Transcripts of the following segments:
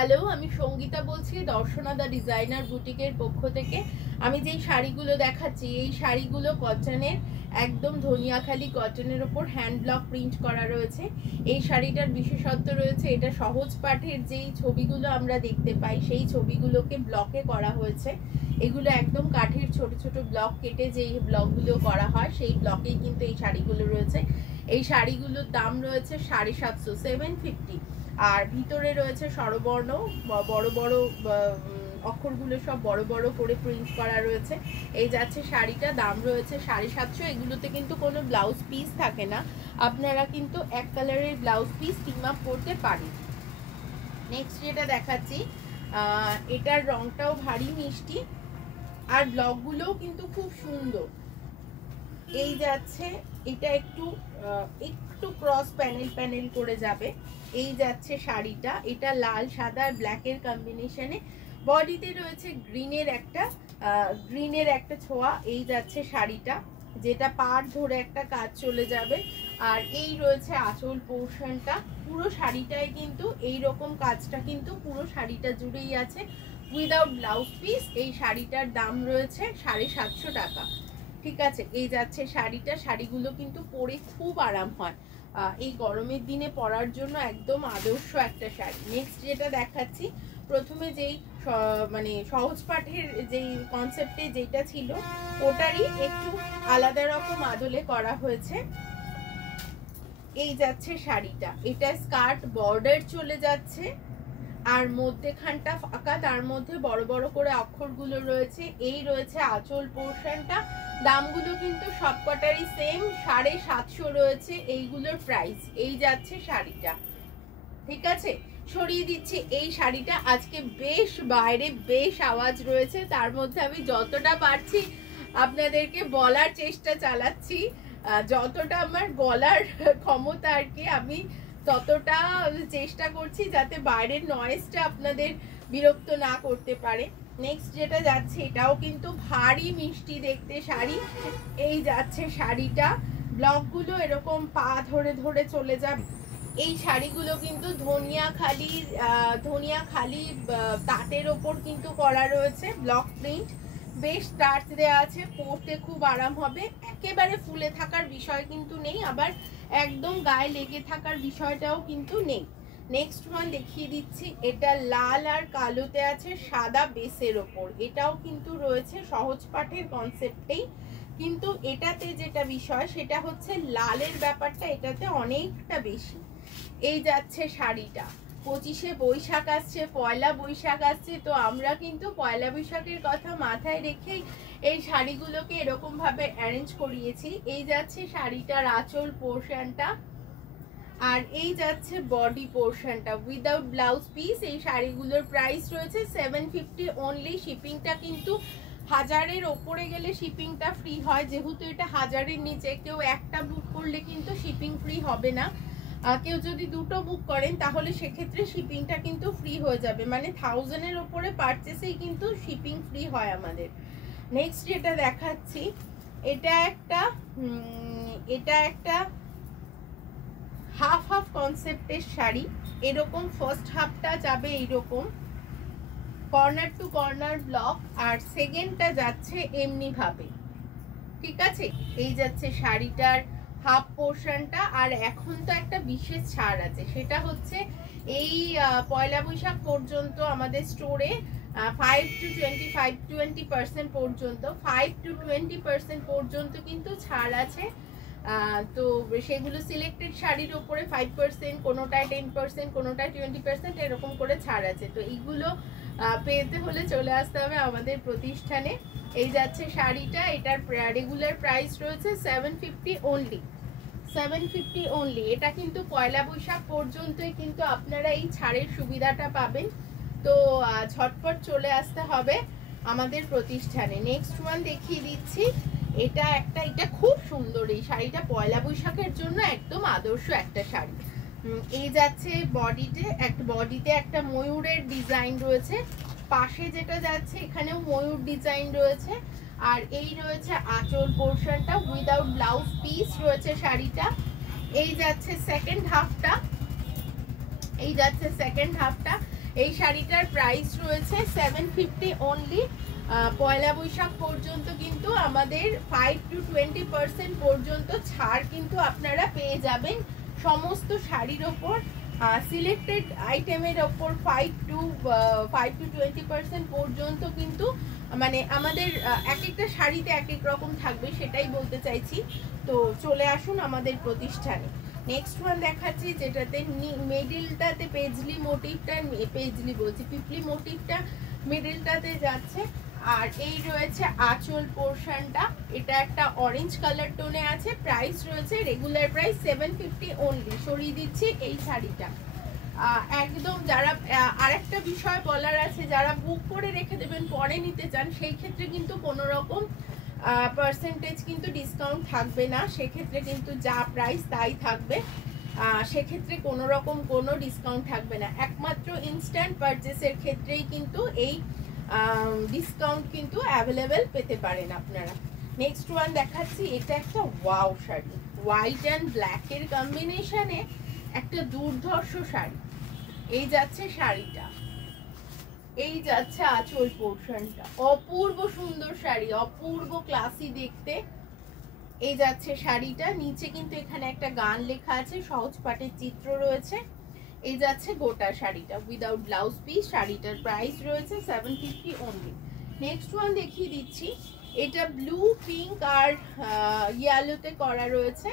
Hello, আমি সঙ্গীতা বলছি দর্শনা দা designer বুটিকের পক্ষ থেকে। আমি যেই শাড়িগুলো দেখাচ্ছি এই শাড়িগুলো কটনের, একদম ধনিয়াখালি কটনের ওপর হ্যান্ড ব্লক প্রিন্ট করা রয়েছে। এই শাড়িটার বিশেষত্ব রয়েছে, এটা সহজ পাঠের যেই ছবিগুলো আমরা দেখতে পাই সেই ছবিগুলোকে ব্লকে করা হয়েছে। এগুলো একদম কাঠের ছোট ছোট ব্লক কেটে যেই ব্লকগুলো করা হয় সেই ব্লকেই কিন্তু এই শাড়িগুলো রয়েছে। এই শাড়িগুলোর দাম রয়েছে 750, 750। আর ভিতরে রয়েছে স্বরবর্ণ, বড় বড় অক্ষরগুলো সব বড় বড় করে প্রিন্ট করা রয়েছে। এই যাচ্ছে শাড়িটা, দাম রয়েছে 750। এগুলোতে কিন্তু কোনো ব্লাউজ পিস থাকে না, আপনারা কিন্তু এক কালারের ব্লাউজ পিস টিম আপ করতে পারেন। নেক্সট যেটা দেখাচ্ছি, এটার রংটাও ভারী মিষ্টি আর ব্লকগুলোও কিন্তু খুব সুন্দর। এই যাচ্ছে, এটা একটু ক্রস প্যানেল প্যানেল করে যাবে। এই যাচ্ছে শাড়িটা, এটা লাল সাদা আর ব্ল্যাকের কম্বিনেশনে, বডিতে রয়েছে গ্রিনের একটা ছোঁয়া। এই যাচ্ছে শাড়িটা, যেটা পাড় ধরে একটা কাজ চলে যাবে। আর এই রয়েছে আঁচল পোর্শনটা, পুরো শাড়িটায় কিন্তু এই রকম কাজটা কিন্তু পুরো শাড়িটা জুড়েই আছে উইদাউট ব্লাউজ পিস। এই শাড়িটার দাম রয়েছে 750 টাকা। ঠিক আছে, এই যাচ্ছে শাড়িটা। শাড়িগুলো কিন্তু পরে খুব আরাম হয়, এই গরমের দিনে পরার জন্য একদম আদর্শ একটা শাড়ি। নেক্সট যেটা দেখাচ্ছি, প্রথমে যেই মানে সহজ পাঠের যেই কনসেপ্টে যেটা ছিল ওটারই একটু আলাদা রকম আদলে করা হয়েছে। এই যাচ্ছে শাড়িটা, এটা স্কার্ট বর্ডার চলে যাচ্ছে আর মধ্যেখানটা ফাঁকা, তার মধ্যে বড় বড় করে অক্ষরগুলো রয়েছে। এই রয়েছে আঁচল পোর্শনটা। দামগুলো কিন্তু সবকটারই সেম, 750 রয়েছে এইগুলোর প্রাইস। এই যাচ্ছে শাড়িটা। ঠিক আছে, সরিয়ে দিচ্ছি এই শাড়িটা। আজকে বেশ বাইরে বেশ আওয়াজ রয়েছে, তার মধ্যে আমি যতটা পারছি আপনাদেরকে বলার চেষ্টা চালাচ্ছি, যতটা আমার বলার ক্ষমতা আর কি, আমি ততটা চেষ্টা করছি যাতে বাইরের নয়েজটা আপনাদের বিরক্ত না করতে পারে। নেক্সট যেটা যাচ্ছে, এটাও কিন্তু ভারী মিষ্টি দেখতে শাড়ি। এই যাচ্ছে শাড়িটা, ব্লকগুলো এরকম পা ধরে ধরে চলে যাবে। এই শাড়িগুলো কিন্তু ধনিয়াখালি তাঁতের ওপর কিন্তু করা রয়েছে ব্লক প্রিন্ট, বেশ টাচ দেওয়া আছে, পরতে খুব আরাম হবে। একেবারে ফুলে থাকার বিষয় কিন্তু নেই, আবার একদম গায়ে লেগে থাকার বিষয়টাও কিন্তু নেই। নেক্সট ওয়ান দেখিয়ে দিচ্ছি, এটা লাল আর কালোতে আছে সাদা বেসের ওপর। এটাও কিন্তু রয়েছে সহজ পাঠের কনসেপ্টেই, কিন্তু এটাতে যেটা বিষয় সেটা হচ্ছে লালের ব্যাপারটা এটাতে অনেকটা বেশি। এই যাচ্ছে শাড়িটা, 25শে বৈশাখ আসছে, পয়লা বৈশাখ আসছে, তো আমরা কিন্তু পয়লা বৈশাখের কথা মাথায় রেখেই এই শাড়িগুলোকে এরকম ভাবে অ্যারেঞ্জ করিয়েছি। এই যাচ্ছে শাড়িটার আঁচল পোর্শনটা আর এই যাচ্ছে বডি পোর্শনটা উইদাউট ব্লাউজ পিস। এই শাড়িগুলোর প্রাইস রয়েছে 750 অনলি। শিপিংটা কিন্তু 1000-এর ওপরে গেলে শিপিংটা ফ্রি হয়, যেহেতু এটা 1000-এর নিচে কেউ একটা বুক করলে কিন্তু শিপিং ফ্রি হবে না। কেউ যদি দুটো বুক করেন তাহলে সেক্ষেত্রে শিপিংটা কিন্তু ফ্রি হয়ে যাবে, মানে 1000-এর ওপরে পারচেসেই কিন্তু শিপিং ফ্রি হয় আমাদের। নেক্সট যেটা দেখাচ্ছি, এটা একটা হাফ হাফ কনসেপ্টের শাড়ি। এরকম ফার্স্ট হাফটা যাবে এইরকম কর্নার টু কর্নার ব্লক, আর সেকেন্ডটা যাচ্ছে এমনি ভাবে। ঠিক আছে, এই যাচ্ছে শাড়িটার হাফ পোর্শনটা। আর এখন তো একটা বিশেষ ছাড় আছে, সেটা হচ্ছে এই পয়লা বৈশাখ পর্যন্ত আমাদের স্টোরে 5-20% পর্যন্ত 5-20% পর্যন্ত কিন্তু ছাড় আছে। তো সেগুলো সিলেক্টেড শাড়ির উপরে 5%, কোনোটায় 10%, কোনোটায় 20%, এরকম করে ছাড় আছে। তো এইগুলো পেতে হলে চলে আসতে হবে আমাদের প্রতিষ্ঠানে। এই যাচ্ছে শাড়িটা, এটার রেগুলার প্রাইস রয়েছে 750 অনলি, 750 অনলি। এটা কিন্তু পয়লা বৈশাখ পর্যন্তই কিন্তু আপনারা এই ছাড়ের সুবিধাটা পাবেন, তো ঝটপট চলে আসতে হবে আমাদের প্রতিষ্ঠানে। নেক্সট ওয়ান দেখিয়ে দিচ্ছি, এটা খুব সুন্দর। এই শাড়িটা পয়লা বৈশাখের জন্য একদম আদর্শ একটা শাড়ি। এই যাচ্ছে বডিতে একটা ময়ূরের ডিজাইন রয়েছে, পাশে যেটা যাচ্ছে এখানেও ময়ূর ডিজাইন রয়েছে, আর এই রয়েছে আঁচল পোর্শনটা উইদাউট ব্লাউজ পিস রয়েছে শাড়িটা। এই যাচ্ছে সেকেন্ড হাফটা, এই শাড়িটার প্রাইস রয়েছে 750 অনলি। পয়লা বৈশাখ পর্যন্ত কিন্তু আমাদের 5 to 20% পর্যন্ত ছাড় কিন্তু আপনারা পেয়ে যাবেন সমস্ত শাড়ির ওপর। সিলেক্টেড আইটেমের ওপর 5 to 20% পর্যন্ত কিন্তু মানে আমাদের এক একটা শাড়িতে এক এক রকম থাকবে, সেটাই বলতে চাইছি। তো চলে আসুন আমাদের প্রতিষ্ঠানে। নেক্সট ওয়ান দেখাচ্ছি, যেটাতে মিডিলটাতে পেজলি মোটিভটা, পেজলি বলছি পিপলি মোটিভটা মিডিলটাতে যাচ্ছে। আর এই রয়েছে আঁচল পোর্শনটা, এটা একটা অরেঞ্জ কালার টোনে আছে। প্রাইস রয়েছে রেগুলার প্রাইস 750 অনলি। সরিয়ে দিচ্ছি এই শাড়িটা একদম। যারা আরেকটা বিষয় বলার আছে, যারা বুক করে রেখে দেবেন পরে নিতে চান, সেই ক্ষেত্রে কিন্তু কোনো রকম পার্সেন্টেজ কিন্তু ডিসকাউন্ট থাকবে না। সেক্ষেত্রে কিন্তু যা প্রাইস তাই থাকবে, সেক্ষেত্রে কোনো রকম কোনো ডিসকাউন্ট থাকবে না। একমাত্র ইনস্ট্যান্ট পারচেসের ক্ষেত্রেই কিন্তু এই ডিসকাউন্ট কিন্তু অ্যাভেলেবেল পেতে পারেন আপনারা। নেক্সট ওয়ান দেখাচ্ছি, এটা একটা ওয়াও শাড়ি, হোয়াইট অ্যান্ড ব্ল্যাকের কম্বিনেশনে একটা দুর্ধর্ষ শাড়ি। এই যাচ্ছে শাড়িটা, এই যাচ্ছে আঁচল পোর্শনটা, অপূর্ব সুন্দর শাড়ি, অপূর্ব ক্লাসি দেখতে। এই যাচ্ছে শাড়িটা, নিচে কিন্তু এখানে একটা গান লেখা আছে, সহজ পাটের চিত্র রয়েছে। এই যাচ্ছে গোটা শাড়িটা উইদাউট ব্লাউজ পিস। শাড়িটার প্রাইস রয়েছে 750 অনলি। নেক্সট ওয়ান দেখিয়ে দিচ্ছি, এটা ব্লু পিঙ্ক আর ইয়েলোতে করা রয়েছে।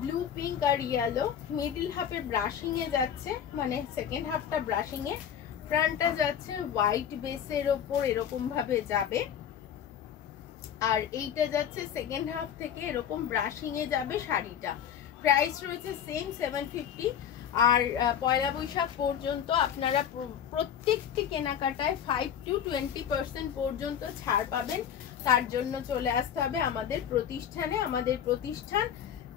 ব্লু পিঙ্ক আর ইয়েলো, মিডল হাফে ব্রাশিং এ যাচ্ছে, মানে সেকেন্ড হাফটা ব্রাশিং এ, ফ্রন্টটা যাচ্ছে হোয়াইট বেসের ওপর এরকম ভাবে যাবে। আর এইটা যাচ্ছে সেকেন্ড হাফ থেকে এরকম ব্রাশিং এ যাবে শাড়িটা। প্রাইস রয়েছে সেম 750। আর পয়লা বৈশাখ পর্যন্ত আপনারা প্রত্যেকটি কেনাকাটায় 5 to 20% পর্যন্ত ছাড় পাবেন। তার জন্য চলে আসতে হবে আমাদের প্রতিষ্ঠানে। আমাদের প্রতিষ্ঠান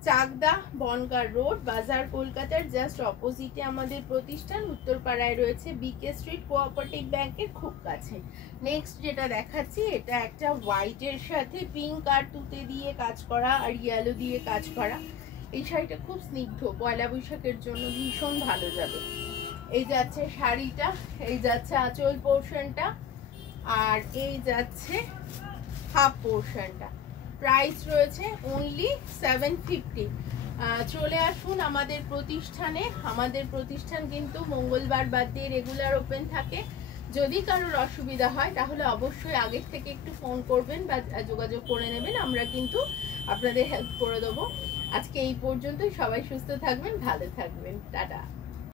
চাকদা বনগাঁ রোড, বাজার, কলকাতার জাস্ট অপোজিটে আমাদের প্রতিষ্ঠান। উত্তরপাড়ায় রয়েছে বিকে স্ট্রিট, কোঅপারেটিভ ব্যাংকের খুব কাছে। নেক্সট যেটা দেখাচ্ছি, এটা একটা হোয়াইটের সাথে পিঙ্ক আর তুতে দিয়ে কাজ করা আর ইয়েলো দিয়ে কাজ করা। এই শাড়িটা খুব স্নিগ্ধ, পয়লা বৈশাখের জন্য ভীষণ ভালো যাবে। এই যাচ্ছে শাড়িটা, এই যাচ্ছে আঁচল পোর্শনটা, আর এই যাচ্ছে হাফ পোর্শনটা। প্রাইস রয়েছে অনলি 750। চলে আসুন আমাদের প্রতিষ্ঠানে। আমাদের প্রতিষ্ঠান কিন্তু মঙ্গলবার বাদ দিয়ে রেগুলার ওপেন থাকে। যদি কারোর অসুবিধা হয় তাহলে অবশ্যই আগের থেকে একটু ফোন করবেন বা যোগাযোগ করে নেবেন, আমরা কিন্তু আপনাদের হেল্প করে দেবো। আজকে এই পর্যন্তই। সবাই সুস্থ থাকবেন, ভালো থাকবেন, টাটা।